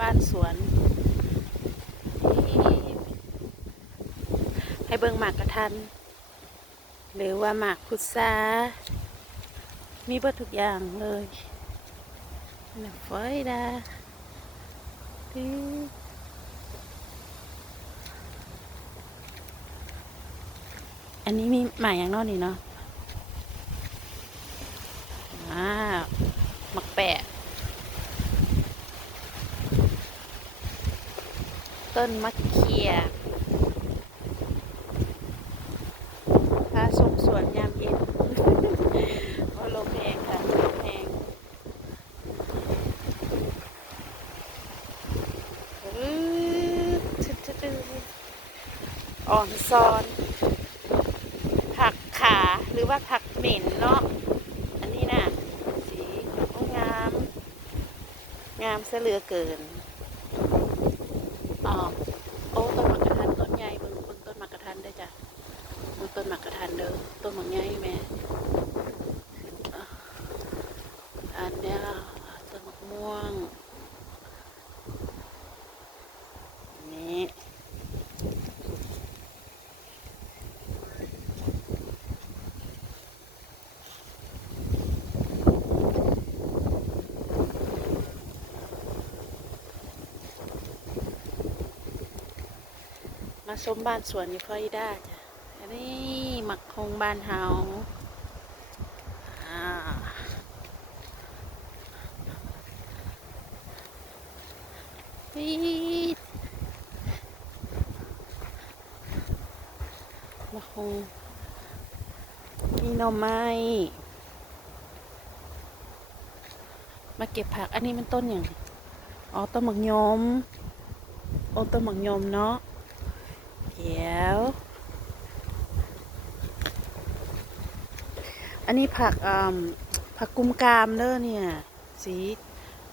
บ้านสวน ให้เบิ่งหมากกระทัน หรือว่าหมากพุทรามีเบิดทุกอย่างเลยนะฟอยดาดีอันนี้มีหมากอย่างนอกนี่เนาะอ้าหมักแปะ ต้นมะเขียพาชมสวนยามเย็นโอ้ลมแรงค่ะลมแรงอื้อทึดทึดทึดอ่อนซอน ผักขาหรือว่าผักเหม็นเนาะ อันนี้น่ะ สีโอ้งาม งามเสยเหลือเกิน อ๋อโอ้ต้นหมากกระทันต้นใหญ่เบิ่งเบิ่งต้นหมากกระทันได้อจ้ะเบิ่งต้นหมากกระทันเด้อ ต้นหมากใหญ่แม่อันเนี้ยต้นมะม่วง นี่มาชมบ้านสวนอยู่ฟลอริดาจ้ะ นนี้หมักคงบ้านเฮาอ่าปี๊ดหมักคงมีหน่อไม้มาเก็บผัก อันนี้มันต้นอย่างอ๋อต้นหมักยมโอ้ต้นหมักยมเนาะเดี๋ยว อันนี้ผักอ่าผักกุมกามเด้อเนี่ย สี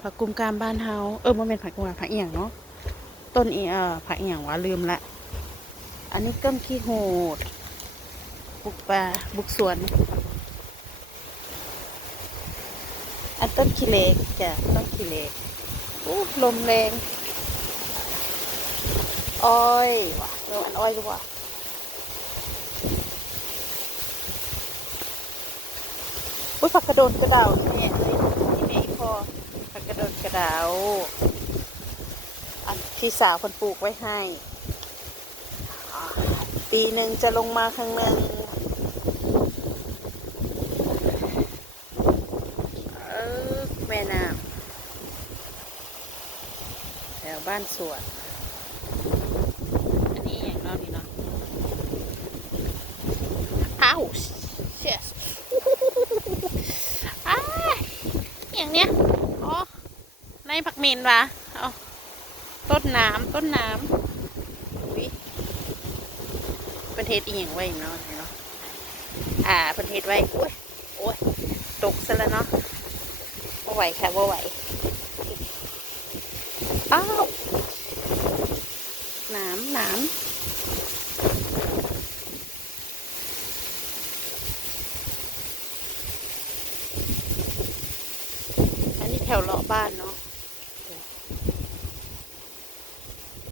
ผักกุมกามบ้านเฮาเออมันเป็นผักกุมกามผักเอียงเนาะต้นเออผักเอียงวะลืมละอันนี้ก้มขี้โหดบุกป่าบุกสวน อันต้นขี้เล็กจ้ะต้นขี้เล็กอู้ลมแรงอ้อยว่ะเรื่องอันอ้อยดีกว่า อุ้ยผักกระโดดกระเดาเนี่ยนี่นี่แม่อีพอผักกระโดดกระเดาอันพี่สาวคนปลูกไว้ให้ ปีหนึ่งจะลงมาครั้งหนึ่งเออแม่น้ำแถวบ้านสวนนี้อย่างนอกนี่เนาะอ้าวเชสอ้าย อย่างเนี้ยอ๋อในผักเมนวะเอาต้นน้ำต้นน้ำวิประเทศอีหยังไว้เนาะเนาะอ่าประเทศไว้โอ้ยโอ้ยตกซะแล้วเนาะว่าไหวค่ะว่าไหวอ้าวนามหนามอันนี้ แถวเลาะบ้านเนาะ